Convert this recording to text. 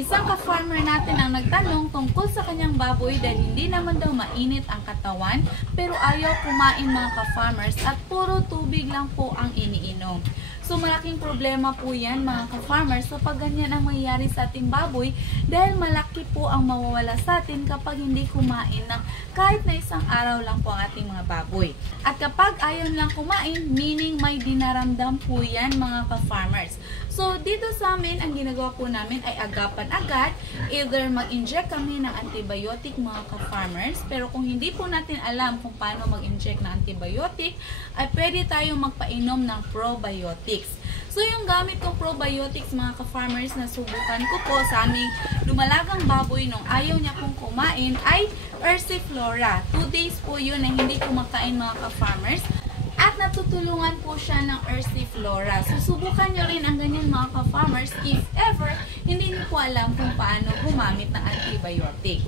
Isang ka-farmer natin ang nagtanong tungkol sa kanyang baboy dahil hindi naman daw mainit ang katawan pero ayaw kumain mga ka-farmers at puro tubig lang po ang iniinom. So malaking problema po yan mga ka-farmers kapag ganyan ang mangyayari sa ating baboy dahil malaki po ang mawawala sa atin kapag hindi kumain ng kahit na isang araw lang po ang ating mga baboy. At kapag ayaw lang kumain, meaning may dinaramdam po yan mga ka-farmers. So dito sa amin, ang ginagawa po namin ay agapan agad, either mag-inject kami ng antibiotic mga ka-farmers, pero kung hindi po natin alam kung paano mag-inject ng antibiotic, ay pwede tayong magpainom ng probiotics. So yung gamit kong probiotics mga ka-farmers na subukan ko po sa aming lumalagang baboy nung ayaw niya pong kumain ay Ursiflora. 2 days po yun na hindi kumakain mga ka-farmers. At natutulungan po siya ng Ursiflora. Susubukan nyo rin ang ganyan mga ka-farmers if ever hindi nyo po alam kung paano gumamit ng antibiotic.